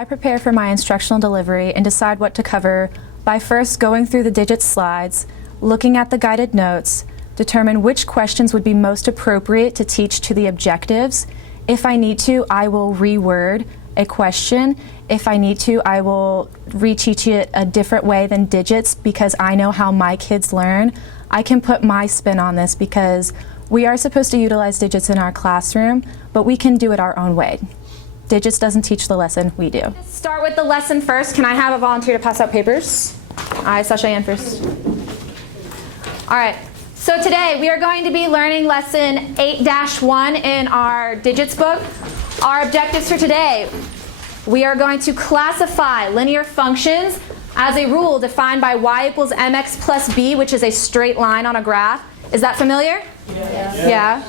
I prepare for my instructional delivery and decide what to cover by first going through the digits slides, looking at the guided notes, determine which questions would be most appropriate to teach to the objectives. If I need to, I will reword a question. If I need to, I will reteach it a different way than digits because I know how my kids learn. I can put my spin on this because we are supposed to utilize digits in our classroom, but we can do it our own way. Digits doesn't teach the lesson, we do. Start with the lesson first. Can I have a volunteer to pass out papers? Sasha Ann first. All right, so today we are going to be learning lesson 8-1 in our digits book. Our objectives for today, we are going to classify linear functions as a rule defined by y equals mx plus b, which is a straight line on a graph. Is that familiar? Yeah.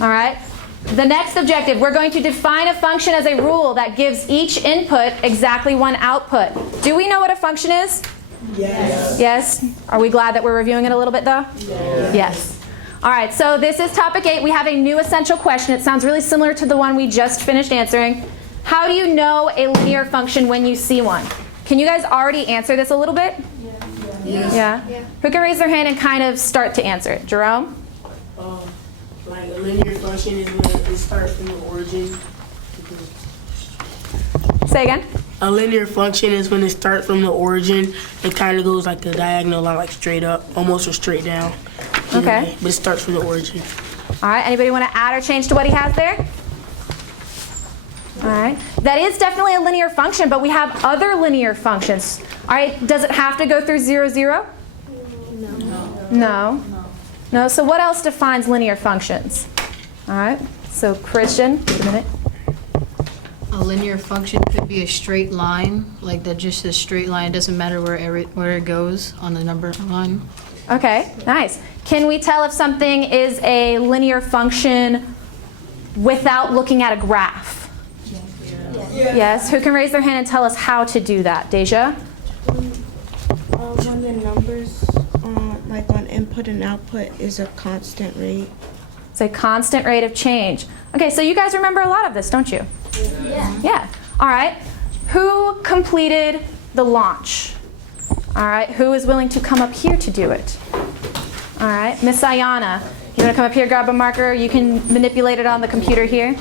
All right. The next objective, we're going to define a function as a rule that gives each input exactly one output. Do we know what a function is? Yes. Yes? Are we glad that we're reviewing it a little bit though? Yes. All right, so this is topic 8. We have a new essential question. It sounds really similar to the one we just finished answering. How do you know a linear function when you see one? Can you guys already answer this a little bit? Yes. Yeah? Who can raise their hand and kind of start to answer it? Jerome? Like a linear function is when it starts from the origin. Say again? A linear function is when it starts from the origin. It kind of goes like a diagonal line, like straight up, almost or straight down. Okay. But it starts from the origin. All right, anybody want to add or change to what he has there? All right, that is definitely a linear function, but we have other linear functions. All right, does it have to go through 0, 0? No. No, so what else defines linear functions? All right, so Christian, wait a minute. A linear function could be a straight line, like that, just a straight line. It doesn't matter where it goes on the number line. Okay, nice. Can we tell if something is a linear function without looking at a graph? Yes. Who can raise their hand and tell us how to do that? Deja? When the numbers, like on input and output, is a constant rate. It's a constant rate of change. Okay, so you guys remember a lot of this, don't you? Yeah. All right. Who completed the launch? All right. Who is willing to come up here to do it? All right. Miss Ayana, you want to come up here, grab a marker? You can manipulate it on the computer here.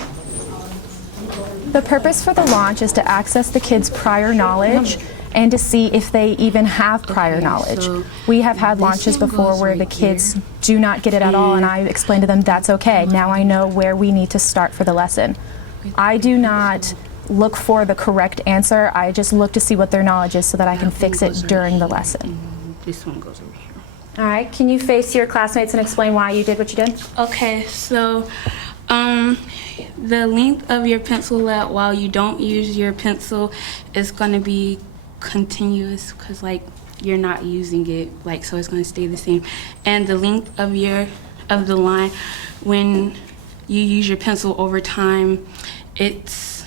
The purpose for the launch is to access the kids' prior knowledge and to see if they even have prior knowledge. So we have had launches before where the kids do not get it at all, and I explain to them that's okay. Now I know where we need to start for the lesson. I do not look for the correct answer. I just look to see what their knowledge is so that I can fix it during the lesson. This one goes over here. All right, can you face your classmates and explain why you did what you did? Okay, so the length of your pencil lead while you don't use your pencil is going to be continuous because like you're not using it, like, so it's going to stay the same. And the length of the line when you use your pencil over time, it's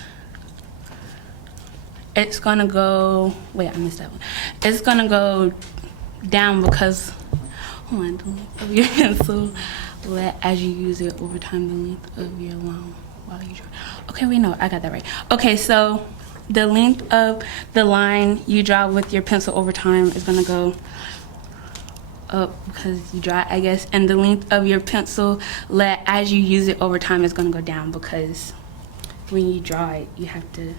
going to go, wait, I missed that one. It's going to go down because, hold on, the length of your pencil lead as you use it over time, the length of your line while you draw. Okay, wait, no, I got that right. Okay, so the length of the line you draw with your pencil over time is going to go up because you draw it, I guess, and the length of your pencil lead as you use it over time is going to go down because when you draw it, you have to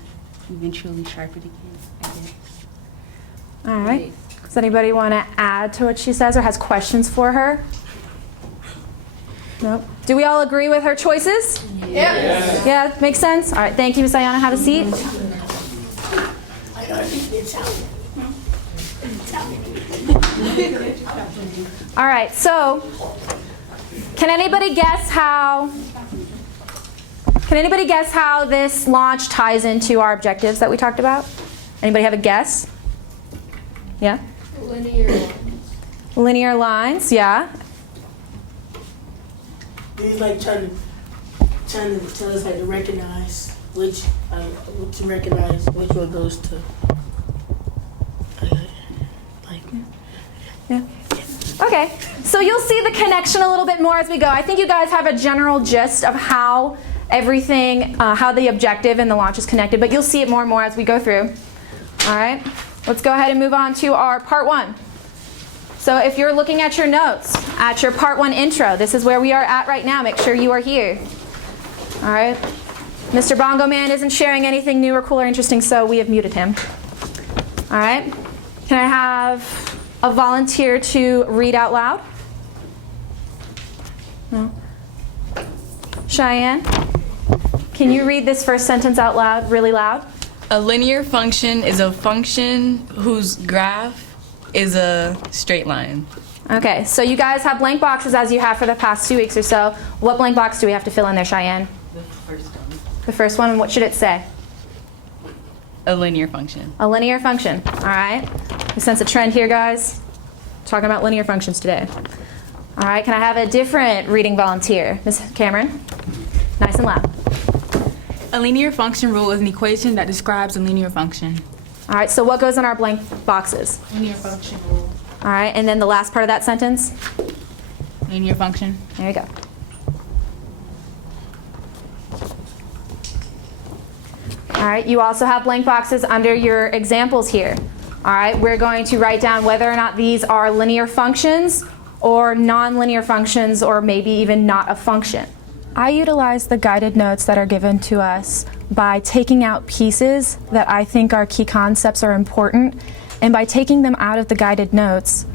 eventually sharpen it again, I guess. All right. Does anybody want to add to what she says or has questions for her? No. Do we all agree with her choices? Yes. Yeah, makes sense? All right, thank you, Miss Ayana. Have a seat. All right, so can anybody guess how this launch ties into our objectives that we talked about? Anybody have a guess? Yeah? Linear lines. Linear lines, yeah. He's like trying to tell us how to recognize which one goes to Yeah. Okay, so you'll see the connection a little bit more as we go. I think you guys have a general gist of how everything, how the objective and the launch is connected, but you'll see it more and more as we go through. All right, let's go ahead and move on to our part 1. So if you're looking at your notes, at your part 1 intro, this is where we are at right now. Make sure you are here. All right, Mr. Bongo Man isn't sharing anything new or cool or interesting, so we have muted him. All right, can I have a volunteer to read out loud? No? Cheyenne, can you read this first sentence out loud, really loud? A linear function is a function whose graph is a straight line. Okay, so you guys have blank boxes as you have for the past 2 weeks or so. What blank box do we have to fill in there, Cheyenne? The first one. The first one, and what should it say? A linear function. A linear function, all right? I sense a trend here, guys. Talking about linear functions today. All right, can I have a different reading volunteer? Ms. Cameron, nice and loud. A linear function rule is an equation that describes a linear function. All right, so what goes in our blank boxes? Linear function rule. All right, and then the last part of that sentence? Linear function. There you go. All right, you also have blank boxes under your examples here. All right, we're going to write down whether or not these are linear functions or nonlinear functions, or maybe even not a function. I utilize the guided notes that are given to us by taking out pieces that I think are key concepts or important, and by taking them out of the guided notes,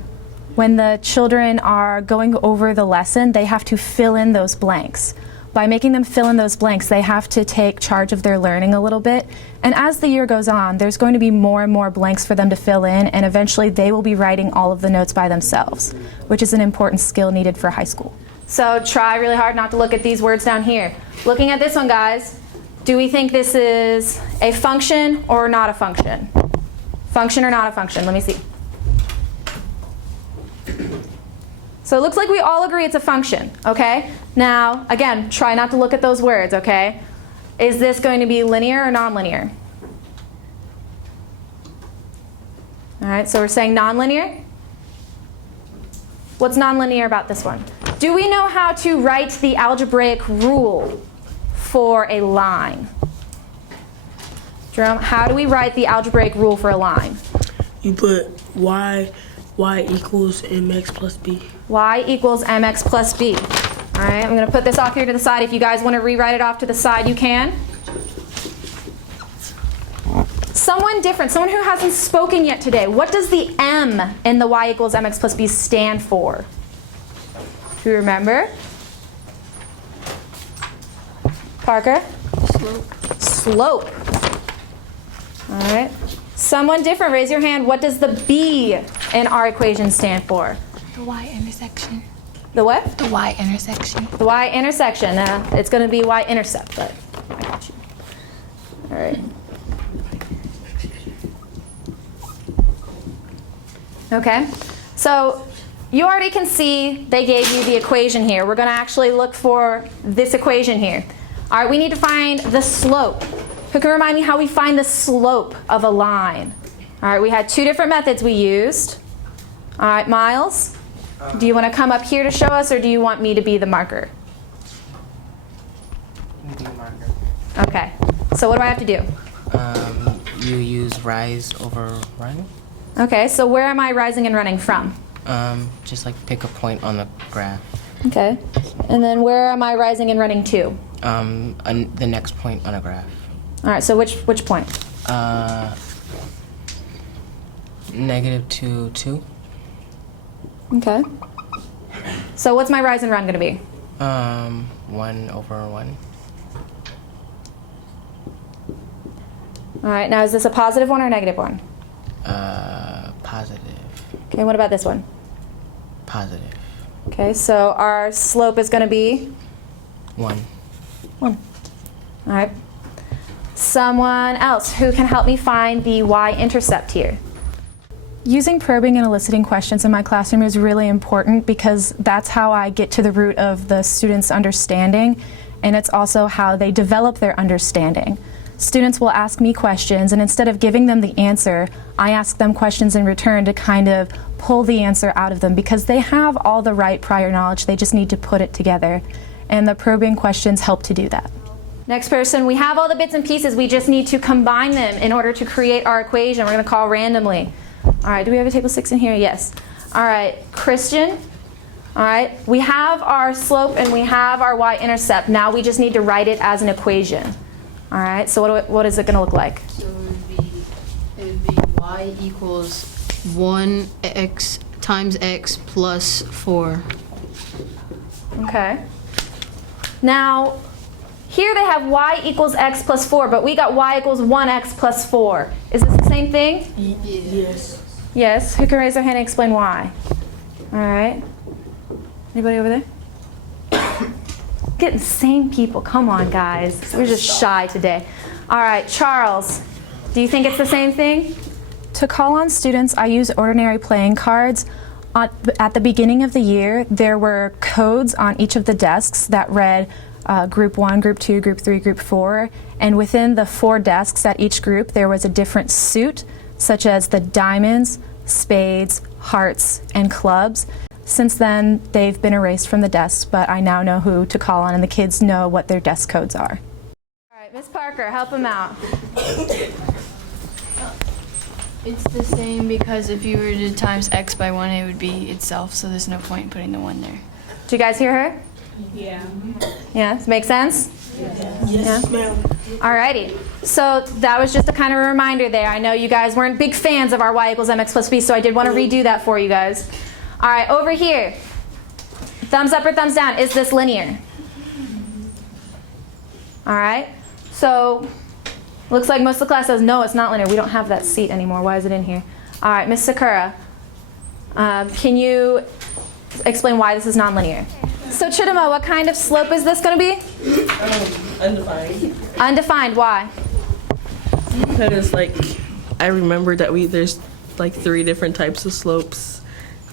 when the children are going over the lesson, they have to fill in those blanks. By making them fill in those blanks, they have to take charge of their learning a little bit. And as the year goes on, there's going to be more and more blanks for them to fill in, and eventually they will be writing all of the notes by themselves, which is an important skill needed for high school. So try really hard not to look at these words down here. Looking at this one, guys, do we think this is a function or not a function? Function or not a function? Let me see. So it looks like we all agree it's a function, okay? Now, again, try not to look at those words, okay? Is this going to be linear or nonlinear? All right, so we're saying nonlinear. What's nonlinear about this one? Do we know how to write the algebraic rule for a line? Jerome, how do we write the algebraic rule for a line? You put y equals mx plus b. Y equals mx plus b. All right, I'm going to put this off here to the side. If you guys want to rewrite it off to the side, you can. Someone different, someone who hasn't spoken yet today. What does the m in the y equals mx plus b stand for? Do you remember? Parker? Slope. Slope. All right. Someone different, raise your hand. What does the b in our equation stand for? The y-intersection. The what? The y-intersection. The y-intersection. It's going to be y-intercept, but I got you. All right. Okay. So you already can see they gave you the equation here. We're going to actually look for this equation here. All right, we need to find the slope. Who can remind me how we find the slope of a line? All right, we had 2 different methods we used. All right, Miles, do you want to come up here to show us, or do you want me to be the marker? Okay, so what do I have to do? You use rise over run. Okay, so where am I rising and running from? Just like pick a point on the graph. Okay, and then where am I rising and running to? The next point on a graph. All right, so which point? -2, 2. Okay. So what's my rise and run going to be? 1 over 1. All right, now is this a positive one or a negative one? Positive. Okay, what about this one? Positive. Okay, so our slope is going to be? 1. 1. All right. Someone else who can help me find the y-intercept here. Using probing and eliciting questions in my classroom is really important because that's how I get to the root of the students' understanding, and it's also how they develop their understanding. Students will ask me questions, and instead of giving them the answer, I ask them questions in return to kind of pull the answer out of them because they have all the right prior knowledge, they just need to put it together. And the probing questions help to do that. Next person, we have all the bits and pieces. We just need to combine them in order to create our equation. We're going to call randomly. All right, do we have a table 6 in here? Yes. All right, Christian. All right, we have our slope and we have our y-intercept. Now we just need to write it as an equation. All right, so what is it going to look like? So it would be y equals 1x times x plus 4. Okay. Now, here they have y equals x plus 4, but we got y equals 1x plus 4. Is this the same thing? Yes. Yes. Who can raise their hand and explain why? All right. Anybody over there? Getting same people. Come on, guys. We're just shy today. All right, Charles, do you think it's the same thing? To call on students, I use ordinary playing cards. At the beginning of the year, there were codes on each of the desks that read Group 1, Group 2, Group 3, Group 4, and within the 4 desks at each group, there was a different suit, such as the diamonds, spades, hearts, and clubs. Since then, they've been erased from the desks, but I now know who to call on, and the kids know what their desk codes are. All right, Miss Parker, help them out. It's the same because if you were to times x by 1, it would be itself, so there's no point in putting the 1 there. Do you guys hear her? Yeah. Yeah, does it make sense? Yes, ma'am. Alrighty, so that was just a kind of a reminder there. I know you guys weren't big fans of our y equals mx plus b, so I did want to redo that for you guys. Alright, over here, thumbs up or thumbs down, is this linear? Alright, so looks like most of the class says no, it's not linear. We don't have that seat anymore. Why is it in here? Alright, Miss Sakura, can you explain why this is nonlinear? So Chidima, what kind of slope is this going to be? Undefined. Undefined, why? Because I remember that there's 3 different types of slopes,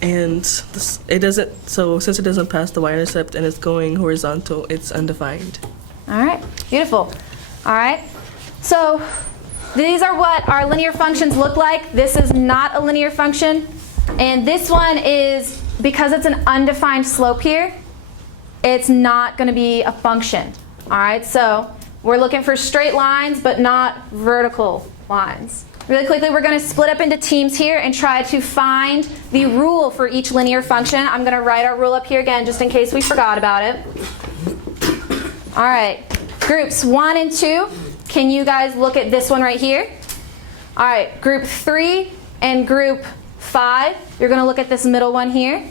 and it doesn't. So since it doesn't pass the y-intercept and it's going horizontal, it's undefined. All right, beautiful. All right, so these are what our linear functions look like. This is not a linear function, and this one is, because it's an undefined slope here, it's not going to be a function. All right, so we're looking for straight lines, but not vertical lines. Really quickly, we're going to split up into teams here and try to find the rule for each linear function. I'm going to write our rule up here again, just in case we forgot about it. All right, groups 1 and 2. Can you guys look at this one right here? All right, group 3 and group 5. You're going to look at this middle one here.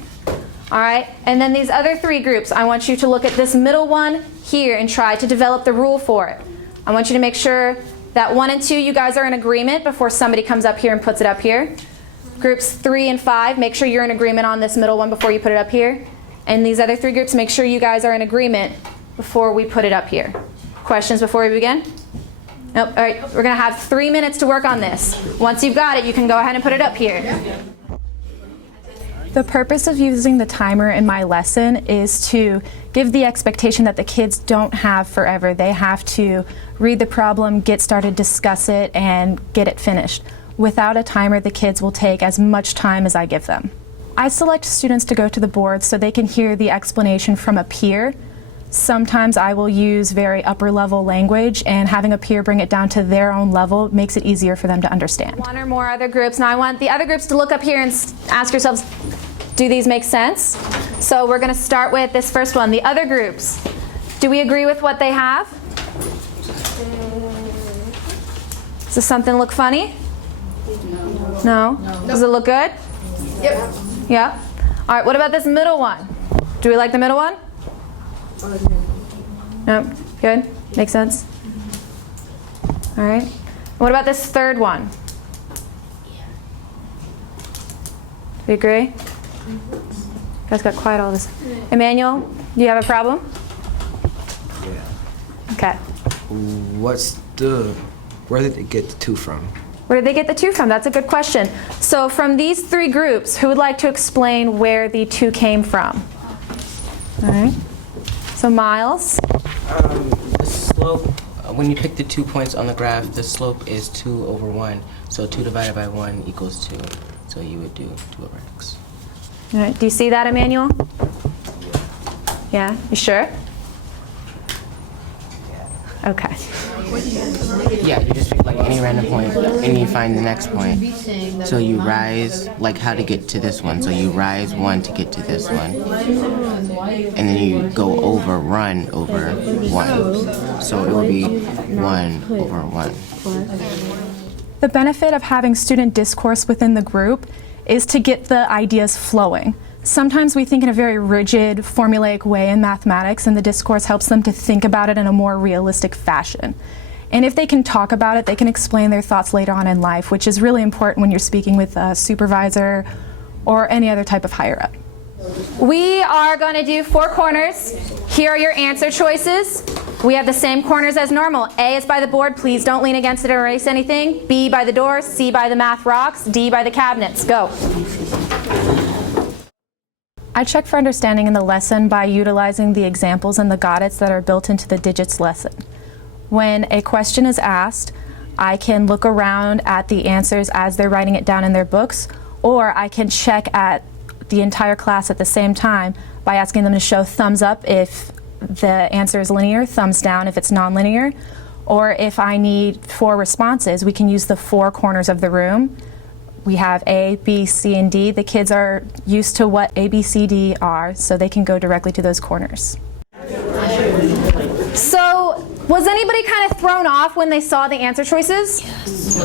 All right, and then these other 3 groups, I want you to look at this middle one here and try to develop the rule for it. I want you to make sure that 1 and 2, you guys are in agreement before somebody comes up here and puts it up here. Groups 3 and 5, make sure you're in agreement on this middle one before you put it up here. And these other 3 groups, make sure you guys are in agreement before we put it up here. Questions before we begin? Nope. All right, we're going to have 3 minutes to work on this. Once you've got it, you can go ahead and put it up here. The purpose of using the timer in my lesson is to give the expectation that the kids don't have forever. They have to read the problem, get started, discuss it, and get it finished. Without a timer, the kids will take as much time as I give them. I select students to go to the board so they can hear the explanation from a peer. Sometimes I will use very upper level language, and having a peer bring it down to their own level makes it easier for them to understand. 1 or more other groups. Now I want the other groups to look up here and ask yourselves, do these make sense? So we're going to start with this first one, the other groups. Do we agree with what they have? Does this something look funny? No. Does it look good? Yep. Yep. All right, what about this middle one? Do we like the middle one? No. Good? Makes sense? All right. What about this third one? Do we agree? You guys got quiet all this. Emmanuel, do you have a problem? Yeah. Okay. Where did they get the 2 from? Where did they get the 2 from? That's a good question. So from these 3 groups, who would like to explain where the 2 came from? All right. So Miles. The slope, when you pick the 2 points on the graph, the slope is 2 over 1. So 2 divided by 1 equals 2. So you would do 2 over x. All right. Do you see that, Emmanuel? Yeah. You sure? Okay. Yeah, you just pick like any random point and you find the next point. So you rise, like how to get to this one. So you rise 1 to get to this one. And then you go run over 1. So it will be 1 over 1. The benefit of having student discourse within the group is to get the ideas flowing. Sometimes we think in a very rigid, formulaic way in mathematics, and the discourse helps them to think about it in a more realistic fashion. And if they can talk about it, they can explain their thoughts later on in life, which is really important when you're speaking with a supervisor or any other type of higher up. We are going to do 4 corners. Here are your answer choices. We have the same corners as normal. A is by the board. Please don't lean against it or erase anything. B by the door. C by the math rocks. D by the cabinets. Go. I check for understanding in the lesson by utilizing the examples and the goddess that are built into the digits lesson. When a question is asked, I can look around at the answers as they're writing it down in their books, or I can check at the entire class at the same time by asking them to show thumbs up if the answer is linear, thumbs down if it's nonlinear, or if I need 4 responses, we can use the 4 corners of the room. We have A, B, C, and D. The kids are used to what A, B, C, D are, so they can go directly to those corners. So, was anybody kind of thrown off when they saw the answer choices? Yes.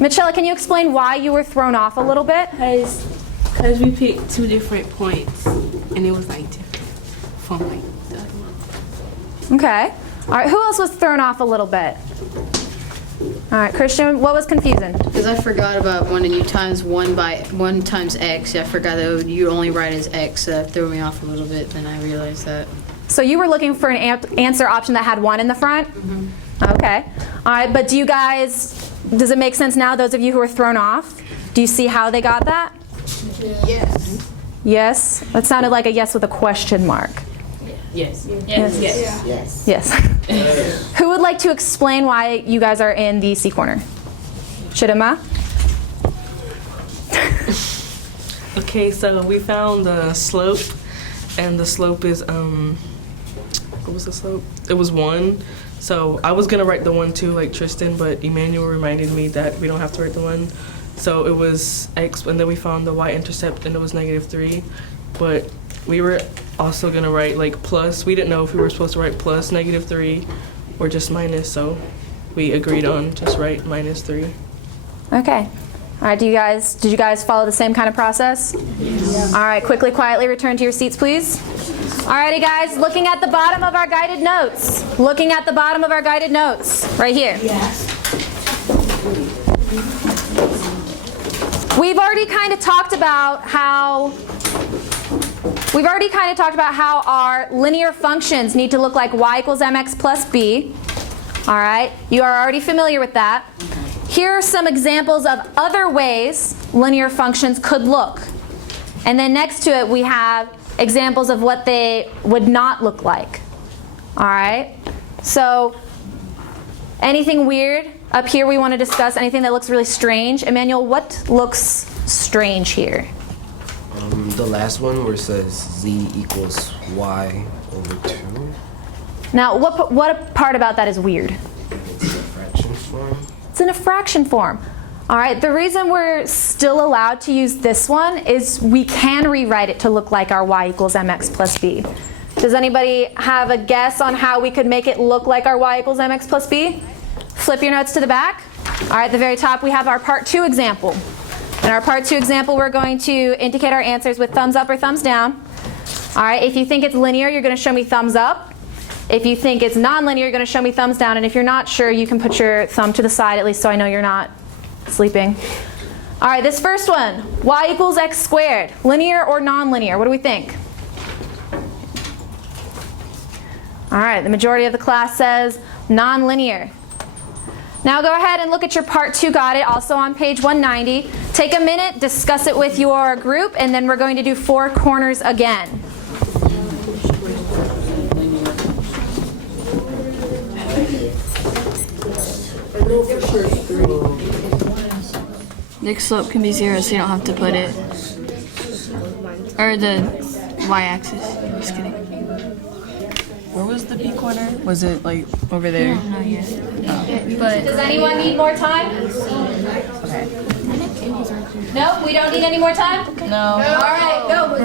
Michelle, can you explain why you were thrown off a little bit? Because we picked 2 different points, and it was like different from like the other one. Okay. All right, who else was thrown off a little bit? All right, Christian, what was confusing? Because I forgot about when you times 1 times x. I forgot that you only write as x. So that threw me off a little bit. Then I realized that. So you were looking for an answer option that had 1 in the front? Mm-hmm. Okay. All right, but does it make sense now, those of you who were thrown off? Do you see how they got that? Yes. Yes? That sounded like a yes with a question mark. Yes. Yes. Yes. Yes. Yes. Who would like to explain why you guys are in the C corner? Chidima? Okay, so we found the slope, and the slope is, what was the slope? It was 1. So I was gonna write the 1 too, like Tristan, but Emmanuel reminded me that we don't have to write the 1. So it was x, and then we found the y-intercept, and it was -3. But we were also gonna write like plus. We didn't know if we were supposed to write plus -3 or just minus, so we agreed on just write -3. Okay. All right, did you guys follow the same kind of process? Yes. All right, quietly return to your seats, please. Alrighty guys, looking at the bottom of our guided notes. Looking at the bottom of our guided notes, right here. Yes. We've already kind of talked about how our linear functions need to look like y equals mx plus b. All right, you are already familiar with that. Here are some examples of other ways linear functions could look. And then next to it we have examples of what they would not look like. All right, so anything weird up here we want to discuss? Anything that looks really strange? Emmanuel, what looks strange here? The last one where it says z equals y over 2. Now, what part about that is weird? It's in a fraction form. It's in a fraction form. All right, the reason we're still allowed to use this one is we can rewrite it to look like our y equals mx plus b. Does anybody have a guess on how we could make it look like our y equals mx plus b? Flip your notes to the back. All right, at the very top we have our part 2 example. In our part 2 example, we're going to indicate our answers with thumbs up or thumbs down. All right, if you think it's linear, you're going to show me thumbs up. If you think it's nonlinear, you're going to show me thumbs down. And if you're not sure, you can put your thumb to the side, at least so I know you're not sleeping. All right, this first one, y equals x squared. Linear or nonlinear? What do we think? All right, the majority of the class says nonlinear. Now go ahead and look at your part 2 got it, also on page 190. Take a minute, discuss it with your group, and then we're going to do 4 corners again. The slope can be 0, so you don't have to put it. Or the y-axis. Just kidding. Where was was the B corner? Was it like over there? Does anyone need more time? No, we don't need any more time? No. All right, go.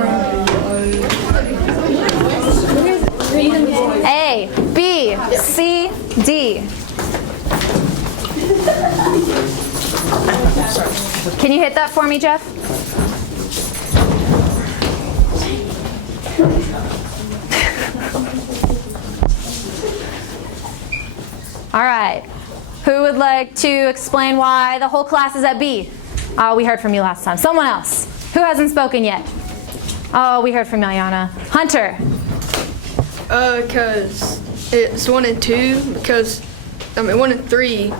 A, B, C, D. Can you hit that for me, Jeff? All right. Who would like to explain why the whole class is at B? Oh, we heard from you last time. Someone else. Who hasn't spoken yet? Oh, we heard from Miliana. Hunter. Because it's 1 and 2, because, 1 and 3,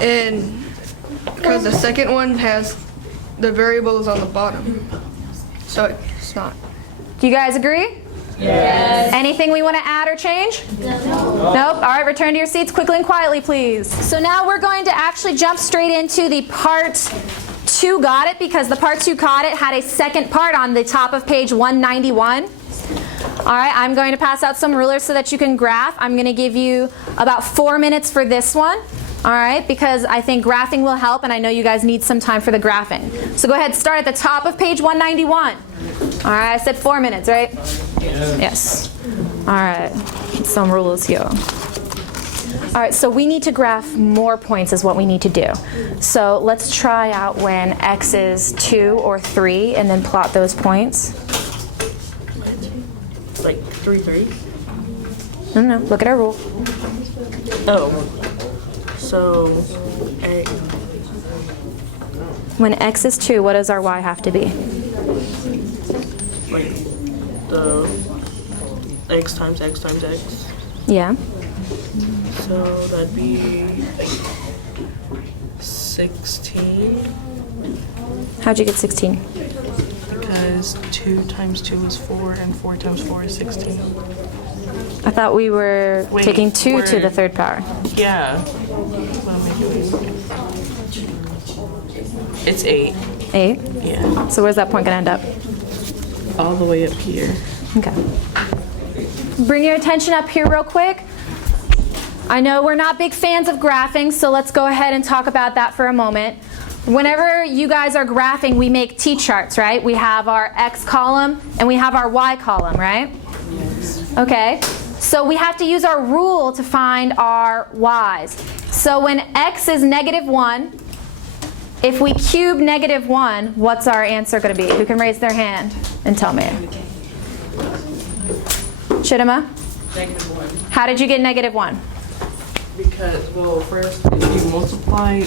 and because the second one has the variables on the bottom. So it's not. Do you guys agree? Yes. Anything we want to add or change? No. Nope. All right, return to your seats quickly and quietly, please. So now we're going to actually jump straight into the part 2 got it, because the part 2 got it had a second part on the top of page 191. All right, I'm going to pass out some rulers so that you can graph. I'm going to give you about 4 minutes for this one. All right, because I think graphing will help, and I know you guys need some time for the graphing. So go ahead, start at the top of page 191. All right, I said 4 minutes, right? Yes. All right, some rulers here. All right, so we need to graph more points is what we need to do. So let's try out when x is 2 or 3 and then plot those points. Like 3 3. No, look at our rule. Oh. So, A. When x is 2, what does our y have to be? Like the x times x times x. Yeah. So that'd be like 16. How'd you get 16? Because 2 times 2 is 4, and 4 times 4 is 16. I thought we were Wait, taking 2 to we're- the third power. Yeah. What am I doing? It's 8. 8? Yeah. So where's that point going to end up? All the way up here. Okay. Bring your attention up here real quick. I know we're not big fans of graphing, so let's go ahead and talk about that for a moment. Whenever you guys are graphing, we make T-charts, right? We have our X column and we have our Y column, right? Yes. Okay. So we have to use our rule to find our Y's. So when X is -1, if we cube -1, what's our answer going to be? Who can raise their hand and tell me? Chidima? -1. How did you get -1? Because, well, first, if you multiply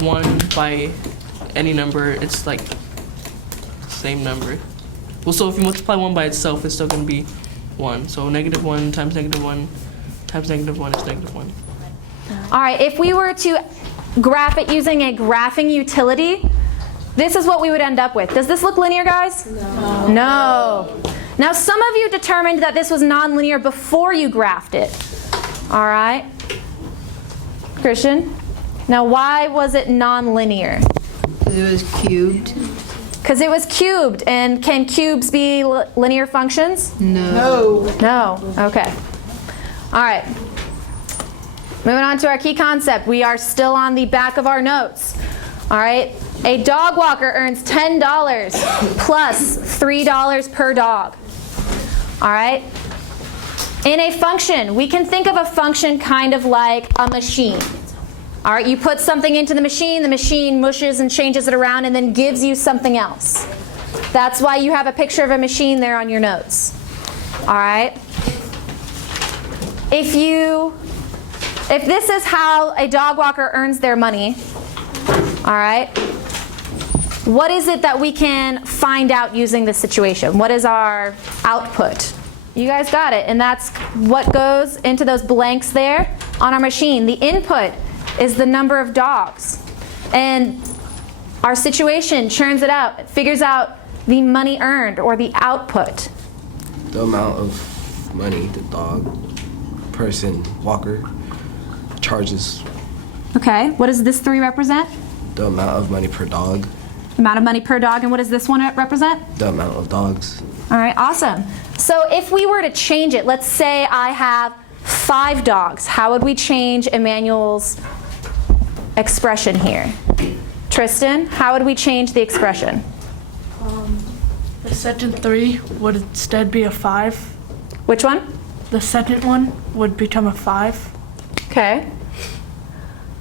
1 by any number, it's like the same number. Well, so if you multiply 1 by itself, it's still going to be 1. So -1 times -1 times -1 is -1. All right, if we were to graph it using a graphing utility, this is what we would end up with. Does this look linear, guys? No. No. Now, some of you determined that this was nonlinear before you graphed it. All right. Christian? Now, why was it nonlinear? Because it was cubed. Because it was cubed. And can cubes be linear functions? No. No. Okay. All right. Moving on to our key concept. We are still on the back of our notes. All right. A dog walker earns $10 plus $3 per dog. All right. In a function, we can think of a function kind of like a machine. All right, you put something into the machine mushes and changes it around and then gives you something else. That's why you have a picture of a machine there on your notes. All right. If this is how a dog walker earns their money, all right, what is it that we can find out using this situation? What is our output? You guys got it, and that's what goes into those blanks there on our machine. The input is the number of dogs, and our situation churns it out. It figures out the money earned, or the output. The amount of money the dog, person, walker charges. Okay, what does this 3 represent? The amount of money per dog. Amount of money per dog, and what does this one represent? The amount of dogs. All right, awesome. So if we were to change it, let's say I have 5 dogs. How would we change Emmanuel's expression here? Tristan, how would we change the expression? The second 3 would instead be a 5. Which one? The second one would become a 5. Okay.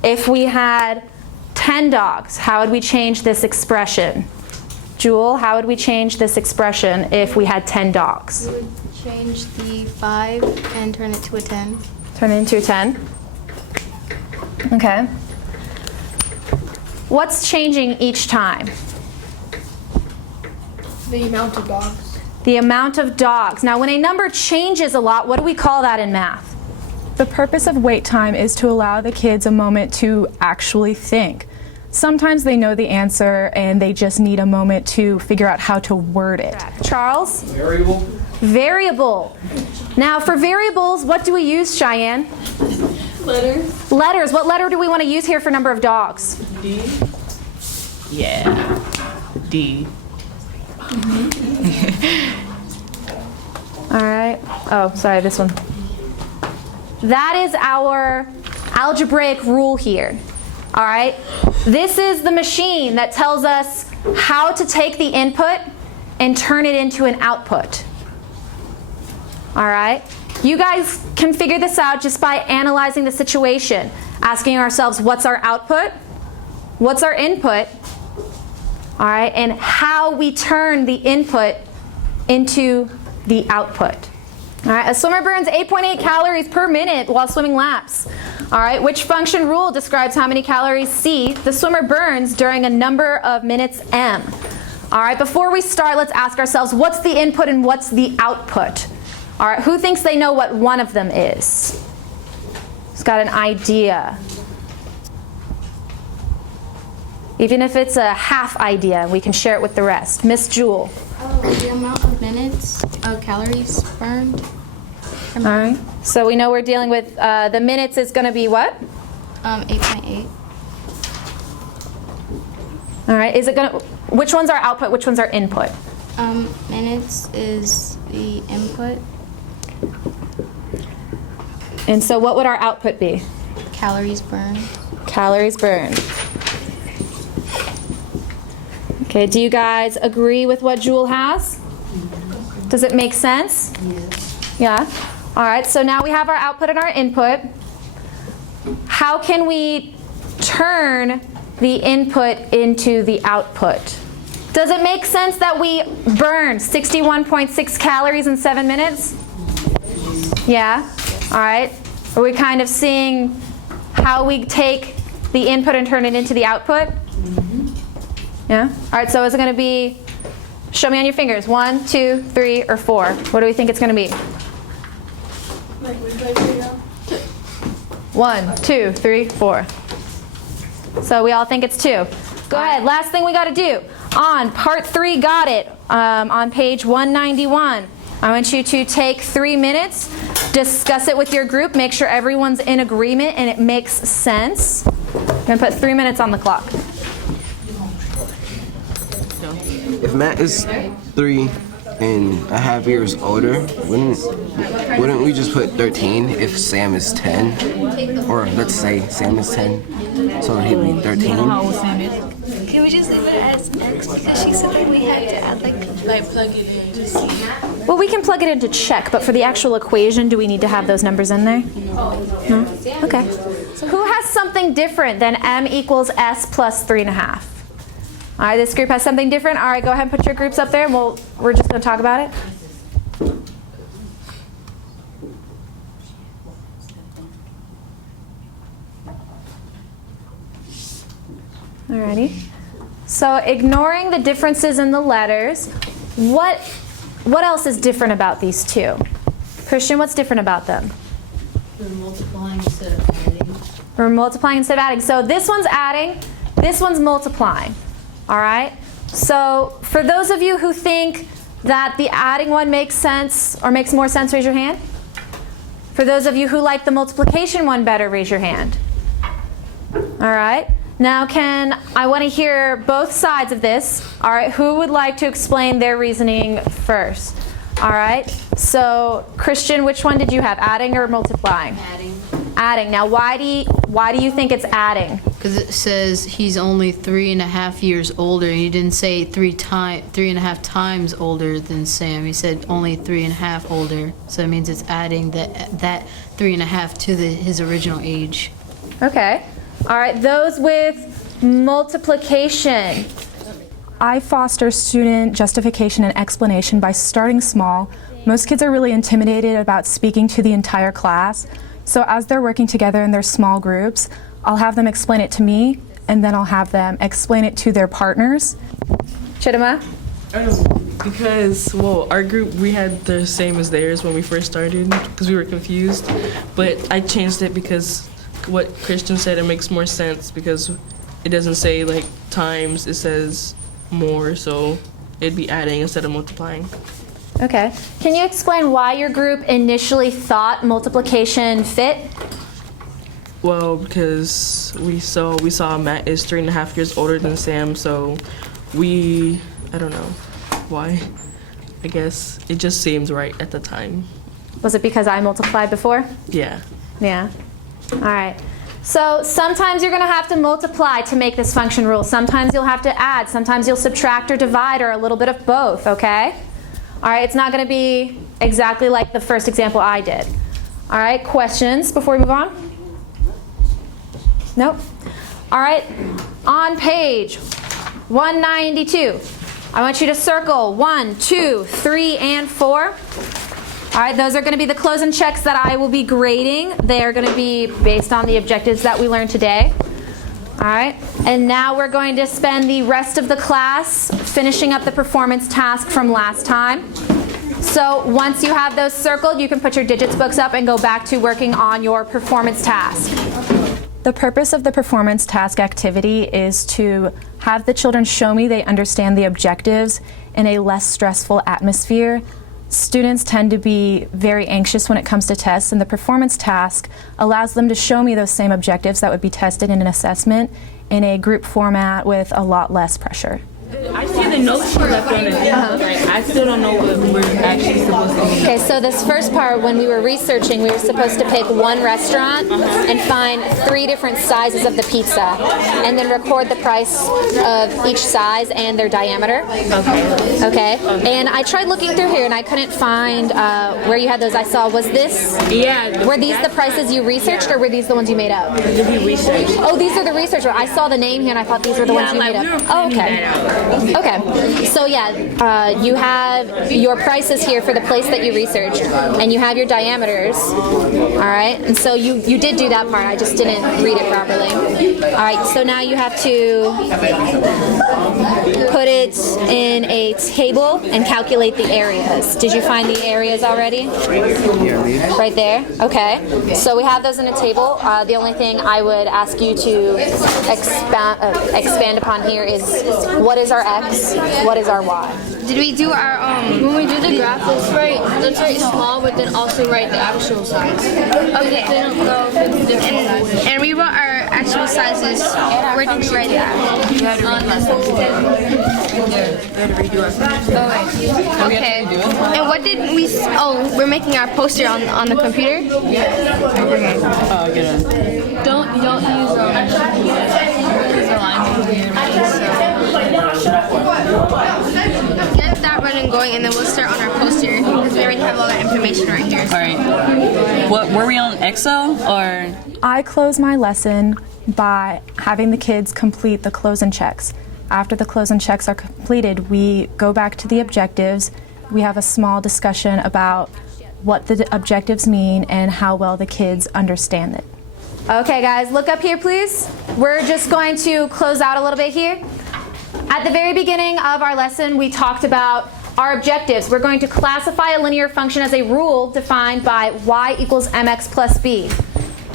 If we had 10 dogs, how would we change this expression? Jewel, how would we change this expression if we had 10 dogs? We would change the 5 and turn it to a 10. Turn it into a 10. Okay. What's changing each time? The amount of dogs. The amount of dogs. Now, when a number changes a lot, what do we call that in math? The purpose of wait time is to allow the kids a moment to actually think. Sometimes they know the answer and they just need a moment to figure out how to word it. Charles? Variable. Variable. Now, for variables, what do we use, Cheyenne? Letters. Letters. What letter do we want to use here for number of dogs? D. Yeah. D. All right. Oh, sorry, this one. That is our algebraic rule here. All right. This is the machine that tells us how to take the input and turn it into an output. All right. You guys can figure this out just by analyzing the situation, asking ourselves, what's our output? What's our input? All right, and how we turn the input into the output. All right, a swimmer burns 8.8 calories per minute while swimming laps. All right, which function rule describes how many calories C the swimmer burns during a number of minutes M? All right, before we start, let's ask ourselves, what's the input and what's the output? All right, who thinks they know what one of them is? Who's got an idea? Even if it's a half idea, we can share it with the rest. Miss Jewel. The amount of minutes of calories burned. All right. So we know we're dealing with the minutes is going to be what? 8.8. All right. Is it going to? Which one's our output? Which one's our input? Minutes is the input. And so what would our output be? Calories burned. Calories burned. Okay, do you guys agree with what Jewel has? Does it make sense? Yeah. All right, so now we have our output and our input. How can we turn the input into the output? Does it make sense that we burn 61.6 calories in 7 minutes? Yeah. All right. Are we kind of seeing how we take the input and turn it into the output? Yeah? All right, so is it going to be, show me on your fingers, 1, 2, 3, or 4? What do we think it's going to be? 1, 2, 3, 4. So we all think it's 2. Go ahead, last thing we got to do. On part 3, got it, on page 191. I want you to take 3 minutes, discuss it with your group, make sure everyone's in agreement and it makes sense. I'm going to put 3 minutes on the clock. If Matt is 3.5 years older, wouldn't we just put 13 if Sam is 10? Or let's say Sam is 10, so he'd be 13. Can we just leave it as X because she said that we had to add like plug it in to see. Well, we can plug it in to check, but for the actual equation, do we need to have those numbers in there? No? Okay. So who has something different than M equals S plus 3.5? All right, this group has something different. All right, go ahead and put your groups up there, and we're just going to talk about it. Alrighty. So ignoring the differences in the letters, what else is different about these two? Christian, what's different about them? We're multiplying instead of adding. We're multiplying instead of adding. So this one's adding, this one's multiplying. All right? So for those of you who think that the adding one makes sense or makes more sense, raise your hand. For those of you who like the multiplication one better, raise your hand. All right? Now I want to hear both sides of this. All right? Who would like to explain their reasoning first? All right? So, Christian, which one did you have? Adding or multiplying? Adding. Adding. Now, why do you think it's adding? Because it says he's only 3.5 years older. He didn't say 3.5 times older than Sam. He said only 3.5 older. So it means it's adding that 3.5 to his original age. Okay. All right. Those with multiplication. I foster student justification and explanation by starting small. Most kids are really intimidated about speaking to the entire class. So as they're working together in their small groups, I'll have them explain it to me, and then I'll have them explain it to their partners. Chidima? Because, well, our group, we had the same as theirs when we first started because we were confused. But I changed it because what Christian said, it makes more sense because it doesn't say like times, it says more, so it'd be adding instead of multiplying. Okay. Can you explain why your group initially thought multiplication fit? Well, because we saw Matt is 3.5 years older than Sam, so I don't know why. I guess it just seems right at the time. Was it because I multiplied before? Yeah. Yeah. All right. So sometimes you're going to have to multiply to make this function rule. Sometimes you'll have to add. Sometimes you'll subtract or divide or a little bit of both, okay? All right, it's not going to be exactly like the first example I did. All right, questions before we move on? Nope. All right, on page 192, I want you to circle 1, 2, 3, and 4. All right, those are going to be the close-in checks that I will be grading. They are going to be based on the objectives that we learned today. All right, and now we're going to spend the rest of the class finishing up the performance task from last time. So once you have those circled, you can put your digits books up and go back to working on your performance task. The purpose of the performance task activity is to have the children show me they understand the objectives in a less stressful atmosphere. Students tend to be very anxious when it comes to tests, and the performance task allows them to show me those same objectives that would be tested in an assessment in a group format with a lot less pressure. I see the notes you left on the desk. Like, I still don't know what we're actually supposed to do. Okay, so this first part, when we were researching, we were supposed to pick one restaurant and find 3 different sizes of the pizza, and then record the price of each size and their diameter. Okay. And I tried looking through here, and I couldn't find where you had those. I saw, was this? Yeah. Were these the prices you researched, or were these the ones you made up? We researched. Oh, these are the research. I saw the name here, and I thought these were the ones you made up. Oh, okay. Okay, so yeah, you have your prices here for the place that you researched, and you have your diameters, all right? And so you did do that part, I just didn't read it properly. All right, so now you have to put it in a table and calculate the areas. Did you find the areas already? Right there, okay. So we have those in a table. The only thing I would ask you to expand upon here is what is our X, what is our Y? Did we do our when we do the graph? Let's write small, but then also write the actual size. Okay. And we wrote our actual sizes. Where did we write that? Okay. And what did we? Oh, we're making our poster on the computer. Okay. Oh, get on. Don't use the lines over here. Get that running going, and then we'll start on our poster because we already have all that information right here. All right. What were we on Excel or? I close my lesson by having the kids complete the close-in checks. After the close-in checks are completed, we go back to the objectives. We have a small discussion about what the objectives mean and how well the kids understand it. Okay, guys, look up here, please. We're just going to close out a little bit here. At the very beginning of our lesson, we talked about our objectives. We're going to classify a linear function as a rule defined by y equals mx plus b.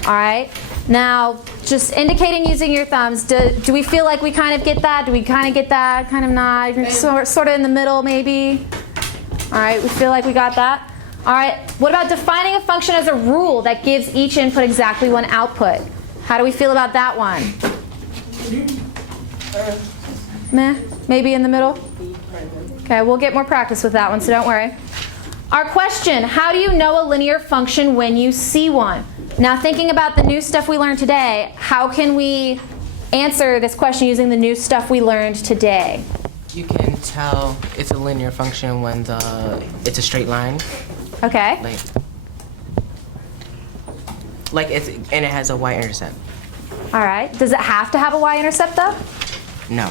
All right? Now, just indicating using your thumbs, do we feel like we kind of get that? Do we kind of get that? Kind of not? Sort of in the middle, maybe? All right, we feel like we got that? All right, what about defining a function as a rule that gives each input exactly one output? How do we feel about that one? Meh, maybe in the middle? Okay, we'll get more practice with that one, so don't worry. Our question, how do you know a linear function when you see one? Now thinking about the new stuff we learned today, how can we answer this question using the new stuff we learned today? You can tell it's a linear function when it's a straight line. Okay. Like it's and it has a y-intercept. All right. Does it have to have a y-intercept though? No.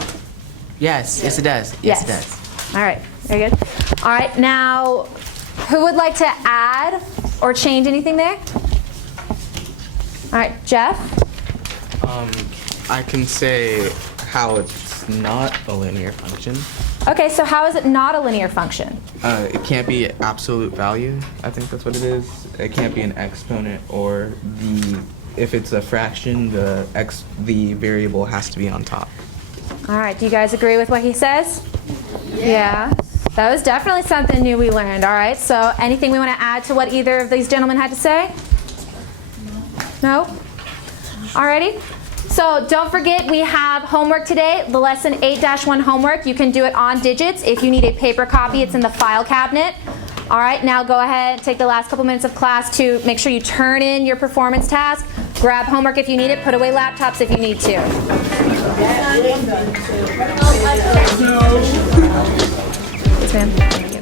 Yes, it does. Yes, it does. All right. Very good. All right. Now, who would like to add or change anything there? All right, Jeff. I can say how it's not a linear function. Okay, so how is it not a linear function? It can't be absolute value. I think that's what it is. It can't be an exponent or if it's a fraction, the variable has to be on top. All right, do you guys agree with what he says? Yeah. That was definitely something new we learned. All right, so anything we want to add to what either of these gentlemen had to say? No? Alrighty. So don't forget we have homework today, the lesson 8-1 homework. You can do it on digits. If you need a paper copy, it's in the file cabinet. All right, now go ahead and take the last couple minutes of class to make sure you turn in your performance task. Grab homework if you need it. Put away laptops if you need to. Yes, ma'am.